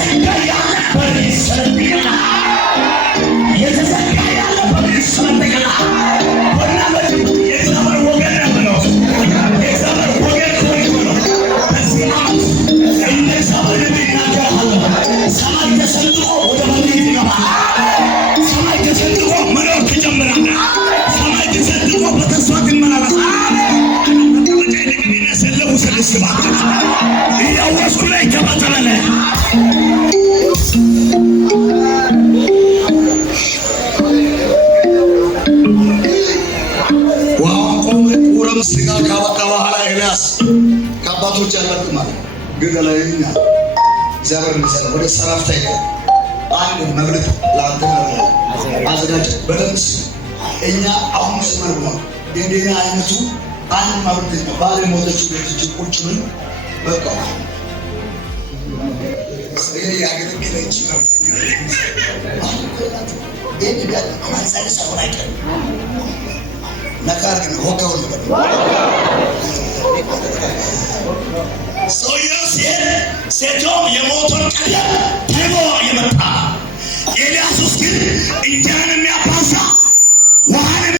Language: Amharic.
የተዘጋ ያለ በሚሰጥና የተዘጋ ያለ በሚሰጥና ወናመት የእግዚአብሔር ወገን ነው የእግዚአብሔር ወገን ነው በዚህ ዓመት እንደ እግዚአብሔር ይናገራል ሰማይ ተሰንጥቆ ወደ ምድር ይገባል ሰማይ ተሰንጥቆ መኖር ትጀምራለህ ሰማይ ተሰንጥቆ በተስፋ ትመላለሳለህ ስባት እያወስኩ ላይ ተባተበለ ዋቆም ቁረም ስጋ ካበቃ በኋላ ኤልያስ ከአባቶች ያለብህ ማለት ግደለኛ እግዚአብሔር ይመስገን ወደ ሰራፍታ ይገባል አንድ መብለት ለአንተ አዘጋጅ በደንብ እኛ አሁን ስመር ነው እንደኛ አይነቱ አንድ ማብረድ ባለ ሞተች ለዚህ ቁጭ ምን በቃ ስለዚህ ያገለግለች ነው ይሄን ቢያ ማንሳለ ሰው አይደለም ነካር ነው ሆካው ነው ሰውየው ሴቶም የሞተር ቀለም ተቦ የመጣ ኤልያስ ግን እንጀራ